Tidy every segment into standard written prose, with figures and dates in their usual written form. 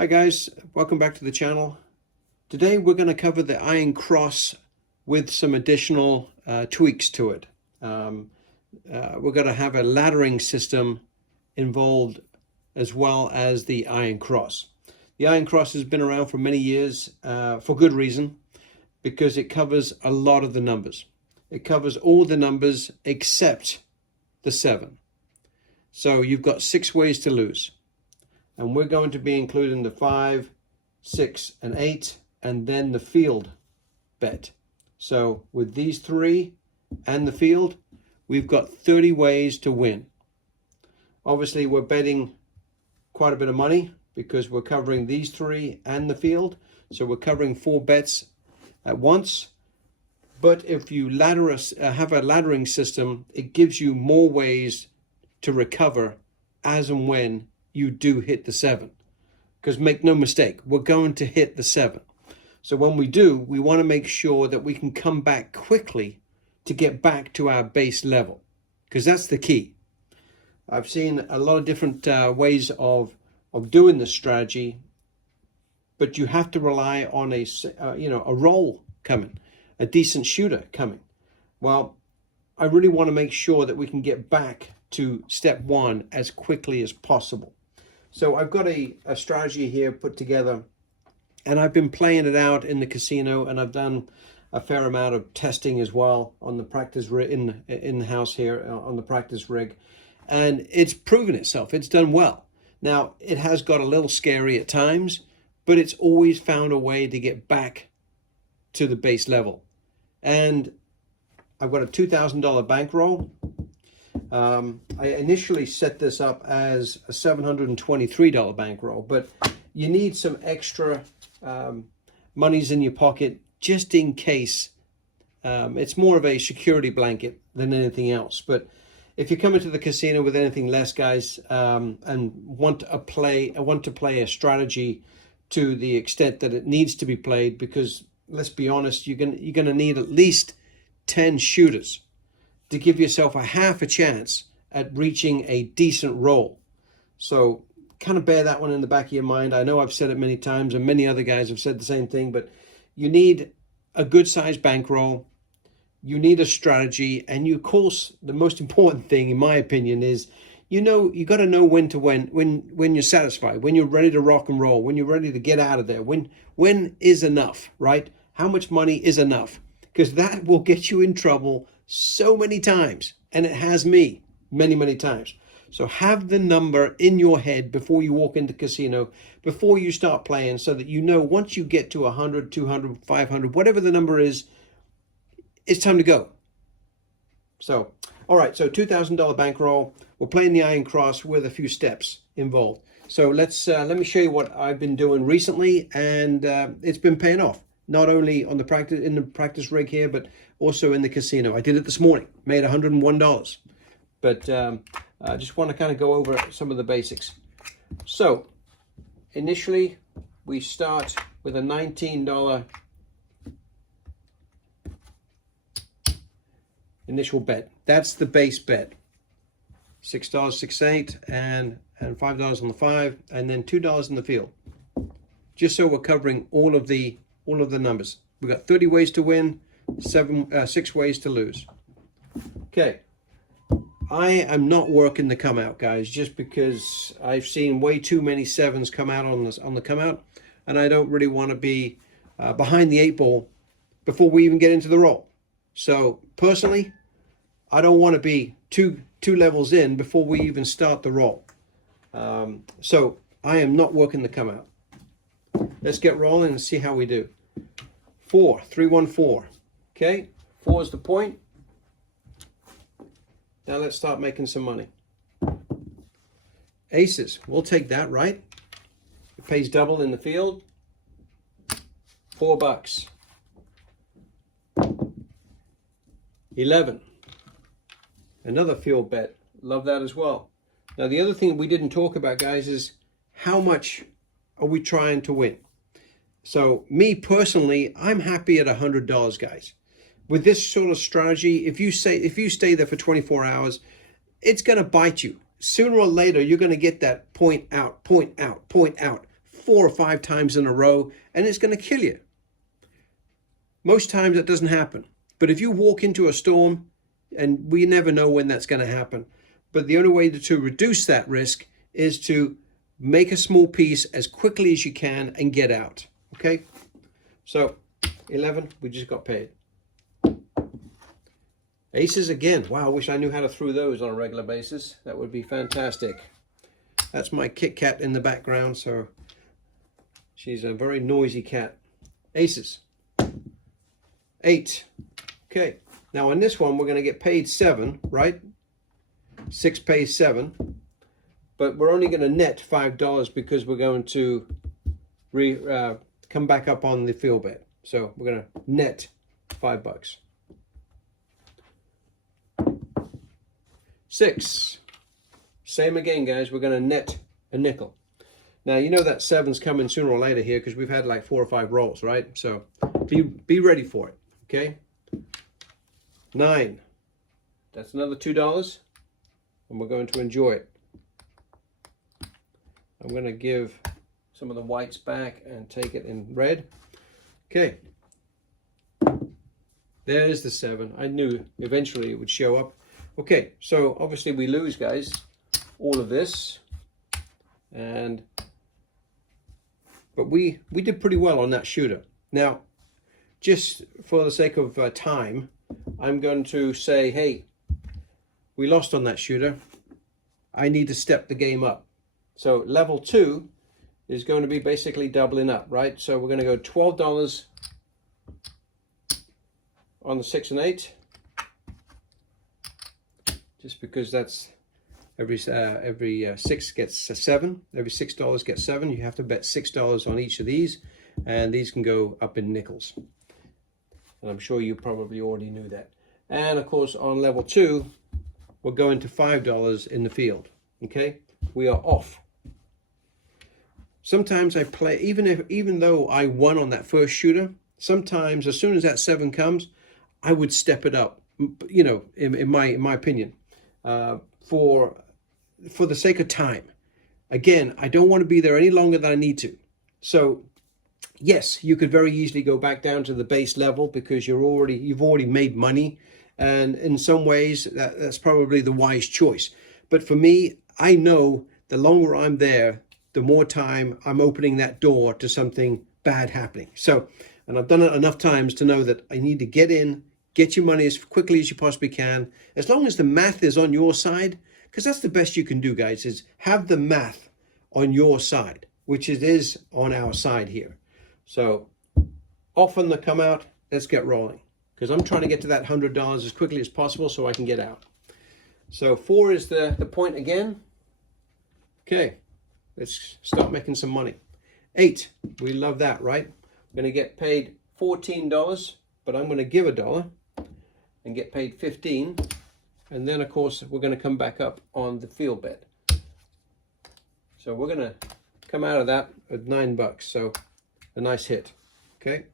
Hi guys, welcome back to the channel. Today we're going to cover the iron cross with some additional tweaks to it. We're going to have a laddering system involved as well as the iron cross. The iron cross has been around for many years for good reason, because it covers a lot of the numbers. It covers all the numbers except the 7. So you've got 6 ways to lose. And we're going to be including the 5, 6, and 8, and then the field bet. So with these 3 and the field, we've got 30 ways to win. Obviously, we're betting quite a bit of money because we're covering these 3 and the field. So we're covering 4 bets at once. But if you have a laddering system, it gives you more ways to recover as and when you do hit the 7, because make no mistake, we're going to hit the 7. So when we do, we want to make sure that we can come back quickly to get back to our base level, because that's the key. I've seen a lot of different ways of doing this strategy, but you have to rely on a roll coming, a decent shooter coming. Well, I really want to make sure that we can get back to step 1 as quickly as possible. So I've got a strategy here put together, and I've been playing it out in the casino, and I've done a fair amount of testing as well on the practice rig in the house here on the practice rig, and it's proven itself. It's done well. Now, it has got a little scary at times, but it's always found a way to get back to the base level. And I've got a $2,000 bankroll. I initially set this up as a $723 bankroll, but you need some extra monies in your pocket just in case. It's more of a security blanket than anything else. But if you come into the casino with anything less, guys, and want to play a strategy to the extent that it needs to be played, because let's be honest, you're gonna need at least 10 shooters to give yourself a half a chance at reaching a decent roll. So kind of bear that one in the back of your mind. I know I've said it many times, and many other guys have said the same thing, but you need a good sized bankroll. You need a strategy. And of course, the most important thing, in my opinion, is, you got to know when to when you're satisfied, when you're ready to rock and roll, when you're ready to get out of there, when is enough, right? How much money is enough? Because that will get you in trouble so many times, and it has me many times. So have the number in your head before you walk into the casino, before you start playing, so that you know once you get to 100, 200, 500, whatever the number is, it's time to go. So, all right, so $2,000 bankroll. We're playing the iron cross with a few steps involved. So let me show you what I've been doing recently, and it's been paying off. Not only on the practice rig here, but also in the casino. I did it this morning, made $101. But I just want to kind of go over some of the basics. So initially, we start with a $19 initial bet. That's the base bet. $6, 6, 8, and $5 on the 5, and then $2 in the field. Just so we're covering all of the numbers. We've got 30 ways to win, 6 ways to lose. Okay, I am not working the come out, guys, just because I've seen way too many 7s come out on the come out, and I don't really want to be behind the 8 ball before we even get into the roll. So personally, I don't want to be two levels in before we even start the roll. So I am not working the come out. Let's get rolling and see how we do. 4, 3, 1, 4. Okay, 4 is the point. Now let's start making some money. Aces, we'll take that, right? It pays double in the field. $4. 11. Another field bet. Love that as well. Now the other thing we didn't talk about, guys, is how much are we trying to win? So me personally, I'm happy at $100, guys. With this sort of strategy, if you stay there for 24 hours, it's going to bite you. Sooner or later, you're going to get that point out, 4 or 5 times in a row, and it's going to kill you. Most times that doesn't happen. But if you walk into a storm, and we never know when that's going to happen, but the only way to reduce that risk is to make a small piece as quickly as you can and get out. Okay? So 11, we just got paid. Aces again. Wow, I wish I knew how to throw those on a regular basis. That would be fantastic. That's my Kit Kat in the background, so she's a very noisy cat. Aces. 8. Okay. Now on this one, we're going to get paid 7, right? 6 pays 7. But we're only going to net $5 because we're going to come back up on the field bet. So we're going to net $5. 6. Same again, guys. We're going to net a nickel. Now, you know that 7's coming sooner or later here because we've had like 4 or 5 rolls, right? So be ready for it, okay? 9. That's another $2, and we're going to enjoy it. I'm going to give some of the whites back and take it in red. Okay. There's the 7. I knew eventually it would show up. Okay, so obviously we lose, guys, all of this. But we did pretty well on that shooter. Now, just for the sake of time, I'm going to say, hey, we lost on that shooter. I need to step the game up. So level 2 is going to be basically doubling up, right? So we're going to go $12 on the 6 and 8, just because that's every 6 gets a 7. Every $6 gets 7. You have to bet $6 on each of these, and these can go up in nickels. And I'm sure you probably already knew that. And of course, on level 2, we're going to $5 in the field. Okay, we are off. Sometimes I play, even though I won on that first shooter, sometimes as soon as that 7 comes, I would step it up. You know, in my opinion, for the sake of time. Again, I don't want to be there any longer than I need to. So yes, you could very easily go back down to the base level because you've already made money, and in some ways that's probably the wise choice. But for me, I know the longer I'm there, the more time I'm opening that door to something bad happening. So, and I've done it enough times to know that I need to get in, get your money as quickly as you possibly can, as long as the math is on your side, because that's the best you can do, guys, is have the math on your side, which it is on our side here. So off on the come out, let's get rolling, because I'm trying to get to that $100 as quickly as possible so I can get out. So 4 is the point again. Okay, let's start making some money. 8, we love that, right? I'm going to get paid $14, but I'm going to give $1 and get paid 15. And then, of course, we're going to come back up on the field bet. So we're going to come out of that at $9. So a nice hit. Okay.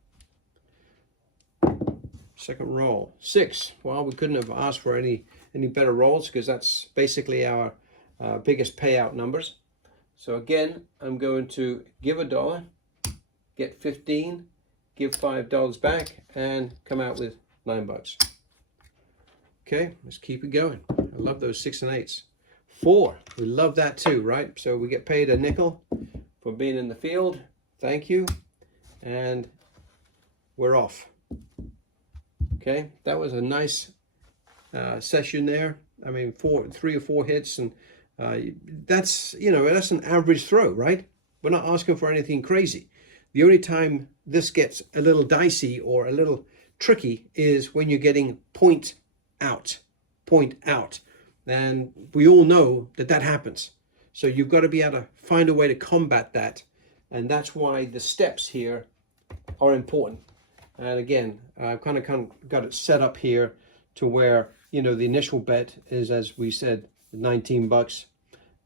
Second roll. 6. Well, we couldn't have asked for any better rolls because that's basically our biggest payout numbers. So again, I'm going to give $1, get 15, give $5 back, and come out with $9. Okay, let's keep it going. I love those 6 and 8s. 4, we love that too, right? So we get paid a nickel for being in the field. Thank you. And we're off. Okay, that was a nice session there. I mean, 3 or 4 hits, and that's, you know, that's an average throw, right? We're not asking for anything crazy. The only time this gets a little dicey or a little tricky is when you're getting point out. And we all know that happens. So you've got to be able to find a way to combat that. And that's why the steps here are important. And again, I've kind of got it set up here to where, you know, the initial bet is, as we said, $19,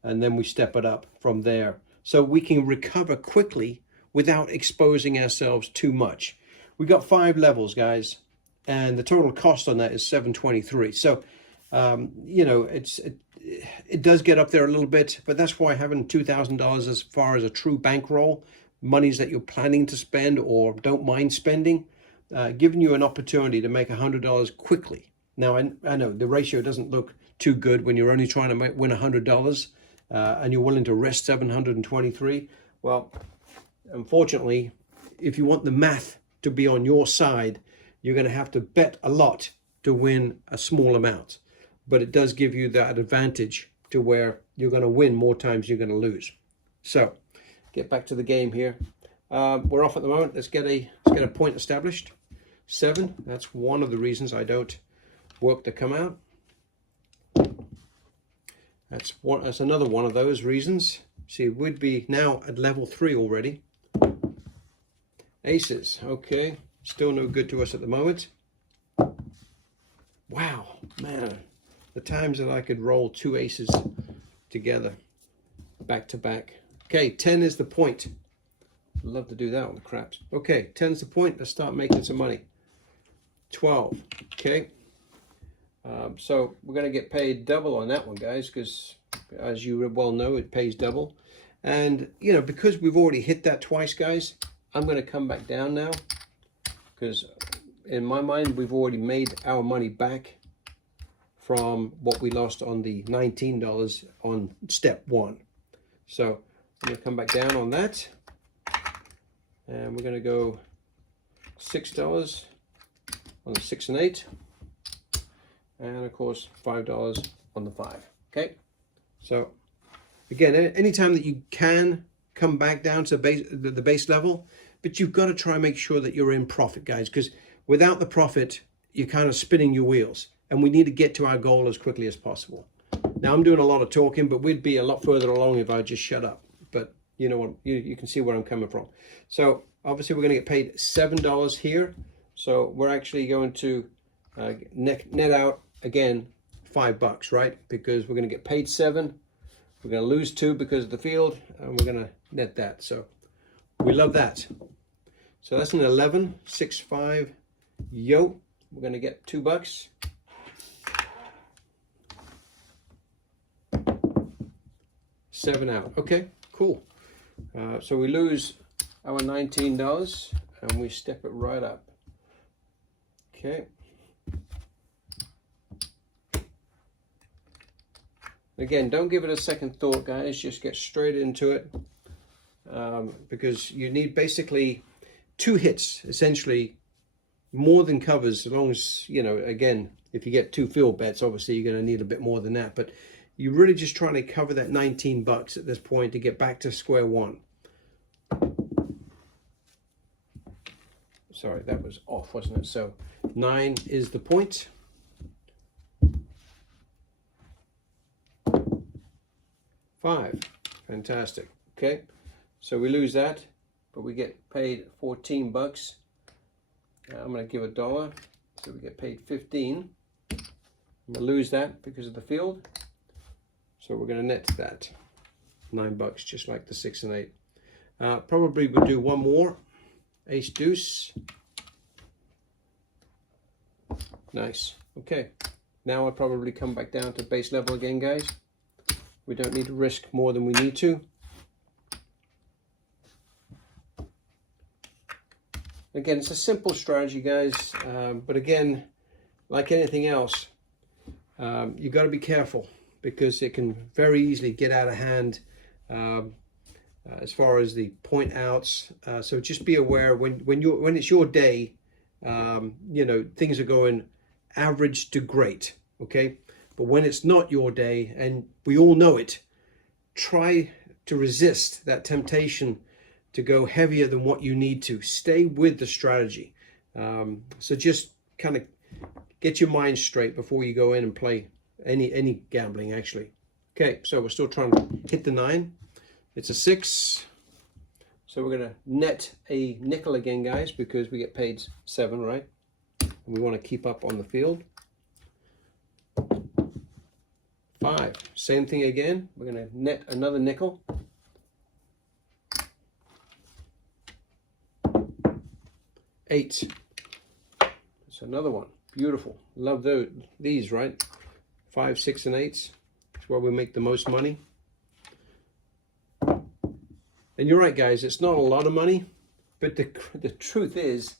and then we step it up from there. So we can recover quickly without exposing ourselves too much. We got 5 levels, guys, and the total cost on that is $7.23. So You know, it does get up there a little bit, but that's why having $2,000 as far as a true bankroll, monies that you're planning to spend or don't mind spending, giving you an opportunity to make $100 quickly. Now, I know the ratio doesn't look too good when you're only trying to win $100 and you're willing to risk 723. Well, unfortunately, if you want the math to be on your side, you're going to have to bet a lot to win a small amount. But it does give you that advantage to where you're going to win more times you're going to lose. So, get back to the game here. We're off at the moment. Let's get a point established. 7. That's one of the reasons I don't work to come out. That's another one of those reasons. See, we'd be now at level 3 already. Aces. Okay. Still no good to us at the moment. Wow, man. The times that I could roll 2 aces together, back to back. Okay, 10 is the point. I'd love to do that on the craps. Okay, 10's the point. Let's start making some money. 12. Okay. So we're going to get paid double on that one, guys, because as you well know, it pays double. And, you know, because we've already hit that twice, guys, I'm going to come back down now because in my mind, we've already made our money back from what we lost on the $19 on step 1. So I'm going to come back down on that. And we're going to go $6 on the 6 and 8. And of course, $5 on the 5. Okay. So again, anytime that you can come back down to the base level, but you've got to try and make sure that you're in profit, guys, because without the profit, you're kind of spinning your wheels, and we need to get to our goal as quickly as possible. Now, I'm doing a lot of talking, but we'd be a lot further along if I just shut up. But you know what? You can see where I'm coming from. So obviously, we're going to get paid $7 here. So we're actually going to net out again $5, right? Because we're going to get paid 7. We're going to lose 2 because of the field, and we're going to net that. So we love that. So that's an 11, 6, 5. Yo, we're going to get $2. $7 out. Okay, cool. So we lose our $19 and we step it right up. Okay. Again, don't give it a second thought, guys. Just get straight into it because you need basically 2 hits, essentially, more than covers, as long as, you know, again, if you get 2 field bets, obviously you're going to need a bit more than that. But you're really just trying to cover that $19 at this point to get back to square one. Sorry, that was off, wasn't it? So 9 is the point. $5. Fantastic. Okay, so we lose that, but we get paid $14. I'm going to give $1, so we get paid 15. I'm going to lose that because of the field, so we're going to net that $9, just like the 6 and 8. Probably we'll do one more. Ace deuce. Nice. Okay, now I'll probably come back down to base level again, guys. We don't need to risk more than we need to. Again, it's a simple strategy, guys, but again, like anything else, you've got to be careful because it can very easily get out of hand as far as the point outs. So just be aware when it's your day, you know, things are going average to great, okay? But when it's not your day, and we all know it, try to resist that temptation to go heavier than what you need to. Stay with the strategy. So just kind of get your mind straight before you go in and play any gambling, actually. Okay, so we're still trying to hit the 9. It's a 6. So we're going to net a nickel again, guys, because we get paid 7, right? And we want to keep up on the field. 5. Same thing again. We're going to net another nickel. 8. That's another one. Beautiful. Love these, right? 5, 6, and 8s. It's where we make the most money. And you're right, guys, it's not a lot of money, but the truth is,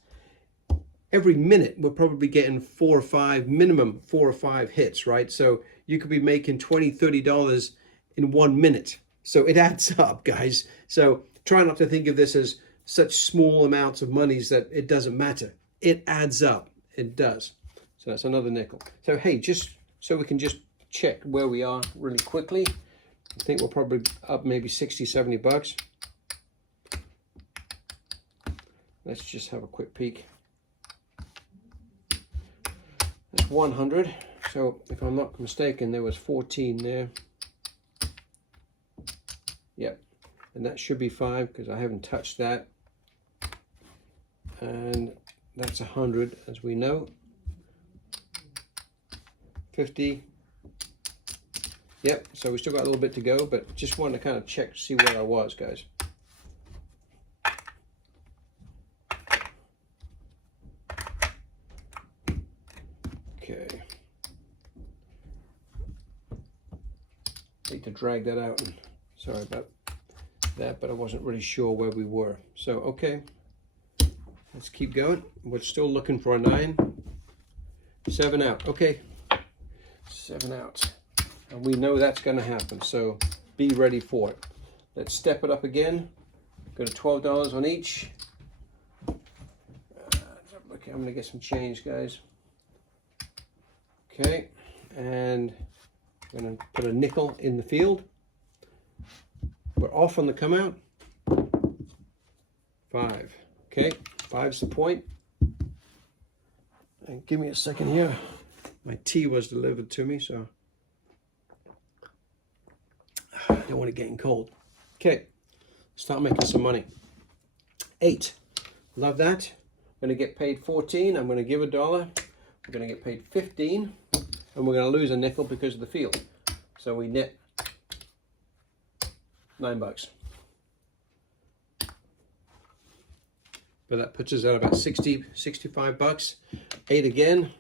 every minute we're probably getting 4 or 5, minimum 4 or 5 hits, right? So you could be making $20, $30 in 1 minute. So it adds up, guys. So try not to think of this as such small amounts of monies that it doesn't matter. It adds up. It does. So that's another nickel. So hey, just so we can just check where we are really quickly. I think we're probably up maybe 60, 70 bucks. Let's just have a quick peek. That's 100. So if I'm not mistaken, there was 14 there. Yep. And that should be 5 because I haven't touched that. And that's 100, as we know. 50. Yep, so we still got a little bit to go, but just wanted to kind of check to see where I was, guys. Okay. Need to drag that out, and sorry about that, but I wasn't really sure where we were. So, okay. Let's keep going. We're still looking for a 9. 7 out. Okay. 7 out. And we know that's going to happen, so be ready for it. Let's step it up again. Go to $12 on each. Okay, I'm going to get some change, guys. Okay, and I'm going to put a nickel in the field. We're off on the come out. 5. Okay, 5's the point. And give me a second here. My tea was delivered to me, so I don't want it getting cold. Okay, start making some money. 8. Love that. I'm going to get paid 14. I'm going to give $1. We're going to get paid 15. And we're going to lose a nickel because of the field. So we net $9. But that puts us at about 60, 65 bucks. 8 again.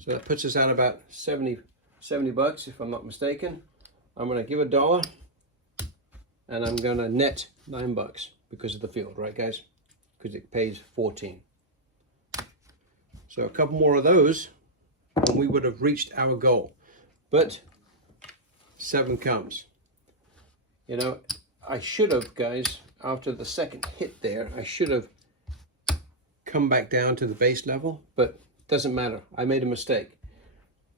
So that puts us at about 70 bucks, if I'm not mistaken. I'm going to give $1. And I'm going to net $9 because of the field, right, guys? Because it pays 14. So a couple more of those, and we would have reached our goal. But 7 comes. You know, I should have, guys, after the second hit there, I should have come back down to the base level, but doesn't matter. I made a mistake.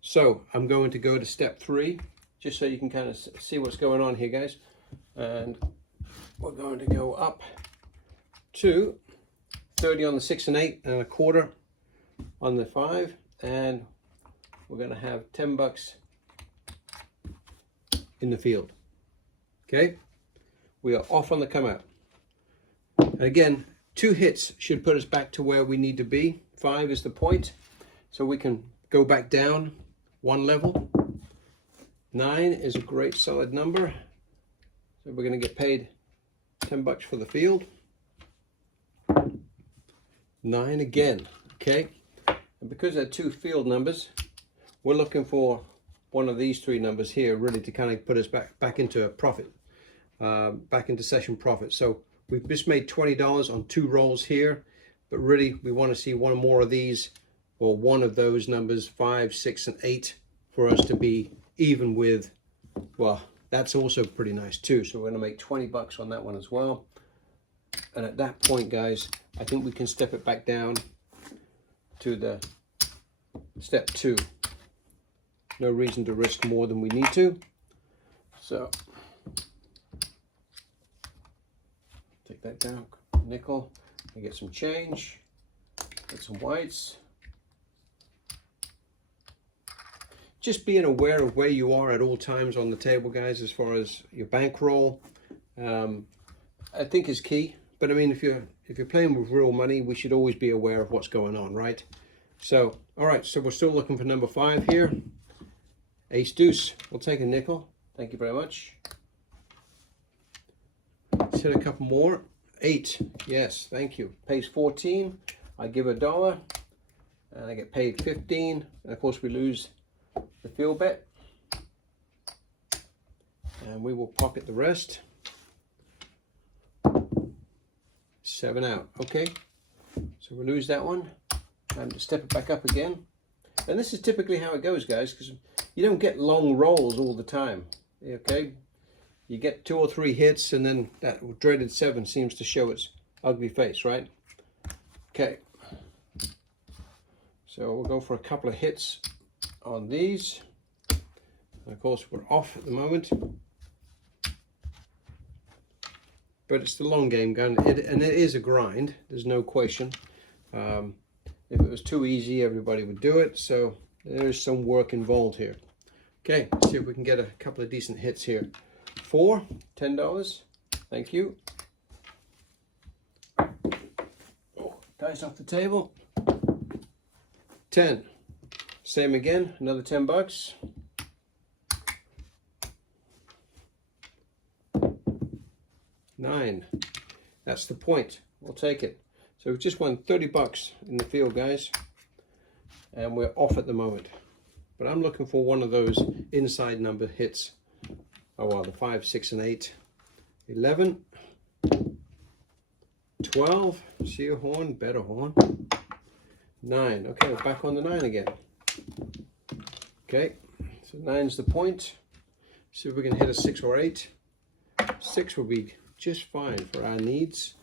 So I'm going to go to step 3, just so you can kind of see what's going on here, guys. And we're going to go up to 30 on the 6 and 8 and a quarter on the 5, and we're going to have 10 bucks in the field. Okay, we are off on the come out. And again, 2 hits should put us back to where we need to be. 5 is the point, so we can go back down 1 level. 9 is a great solid number. So we're going to get paid 10 bucks for the field. 9 again, okay? And because they're 2 field numbers, we're looking for one of these 3 numbers here really to kind of put us back into a profit, back into session profit. So we've just made $20 on 2 rolls here, but really we want to see one more of these, or one of those numbers, 5, 6, and 8, for us to be even with, well, that's also pretty nice too. So we're going to make 20 bucks on that one as well. And at that point, guys, I think we can step it back down to the step 2. No reason to risk more than we need to. So take that down, nickel, and get some change, get some whites. Just being aware of where you are at all times on the table, guys, as far as your bankroll, I think is key. But I mean, if you're playing with real money, we should always be aware of what's going on, right? So, all right, so we're still looking for number 5 here. Ace deuce. We'll take a nickel. Thank you very much. Let's hit a couple more. 8. Yes, thank you. Pays 14. I give $1, and I get paid 15. And of course, we lose the field bet. And we will pocket the rest. 7 out. Okay, so we lose that one. Time to step it back up again. And this is typically how it goes, guys, because you don't get long rolls all the time. Okay, you get 2 or 3 hits, and then that dreaded 7 seems to show its ugly face, right? Okay, so we'll go for a couple of hits on these. And of course, we're off at the moment. But it's the long game gun, and it is a grind, there's no question. If it was too easy, everybody would do it, so there's some work involved here. Okay, let's see if we can get a couple of decent hits here. 4, $10, thank you. Oh, dice off the table. 10, same again, another 10 bucks. 9, that's the point, we'll take it. So we've just won 30 bucks in the field, guys, and we're off at the moment. But I'm looking for one of those inside number hits. Oh well, the 5, 6, and 8. 11, 12, see a horn, better horn. 9, okay, we're back on the 9 again. Okay, so 9's the point. See if we can hit a 6 or 8. 6 will be just fine for our needs.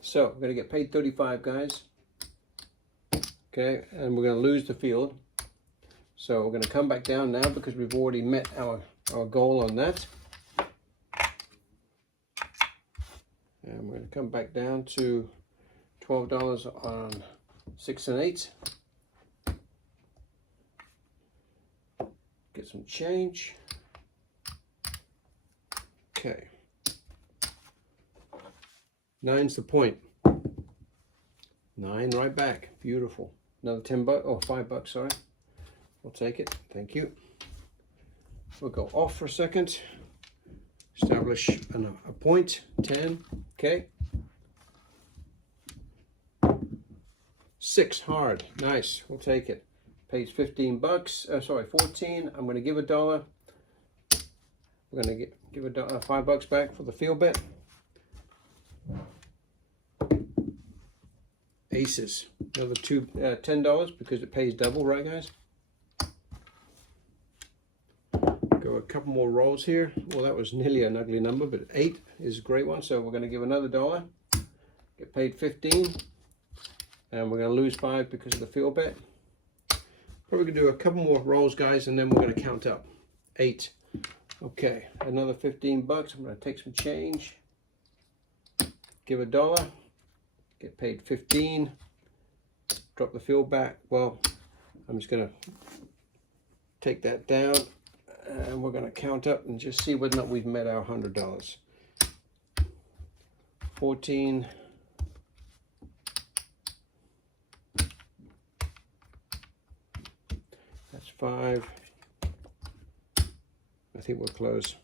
So we're going to get paid 35, guys. Okay, and we're going to lose the field. So we're going to come back down now because we've already met our goal on that. And we're going to come back down to $12 on 6 and 8. Get some change. Okay. 9's the point. 9 right back. Beautiful. Another 10 bucks, oh, 5 bucks, sorry. We'll take it. Thank you. We'll go off for a second. Establish a point. 10. Okay. 6 hard. Nice. We'll take it. Pays 15 bucks. Sorry, 14. I'm going to give $1. We're going to give $1, 5 bucks back for the field bet. Aces. Another $10 because it pays double, right, guys? Go a couple more rolls here. Well, that was nearly an ugly number, but 8 is a great one. So we're going to give another $1. Get paid 15. And we're going to lose 5 because of the field bet. Probably going to do a couple more rolls, guys, and then we're going to count up. 8. Okay, another 15 bucks. I'm going to take some change. Give $1. Get paid 15. Drop the field back. Well, I'm just going to take that down, and we're going to count up and just see whether or not we've met our $100. 14. That's 5. I think we're close.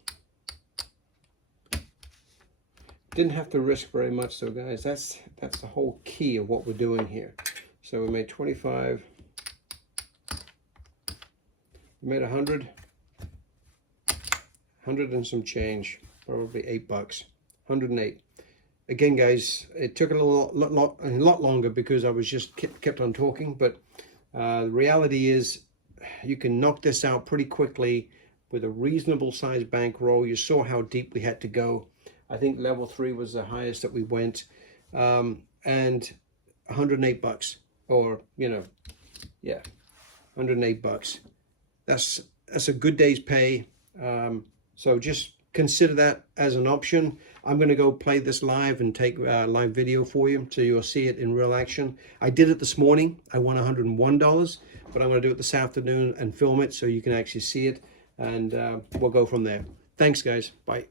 Didn't have to risk very much though, guys. That's the whole key of what we're doing here. So we made 25. We made 100. 100 and some change. Probably 8 bucks. 108. Again, guys, it took a lot longer because I was just kept on talking. But the reality is, you can knock this out pretty quickly with a reasonable size bankroll. You saw how deep we had to go. I think level 3 was the highest that we went, and 108 bucks, or yeah, 108 bucks. That's a good day's pay. So just consider that as an option. I'm going to go play this live and take live video for you, so you'll see it in real action. I did it this morning. I won $101, but I'm going to do it this afternoon and film it so you can actually see it, and we'll go from there. Thanks, guys. Bye.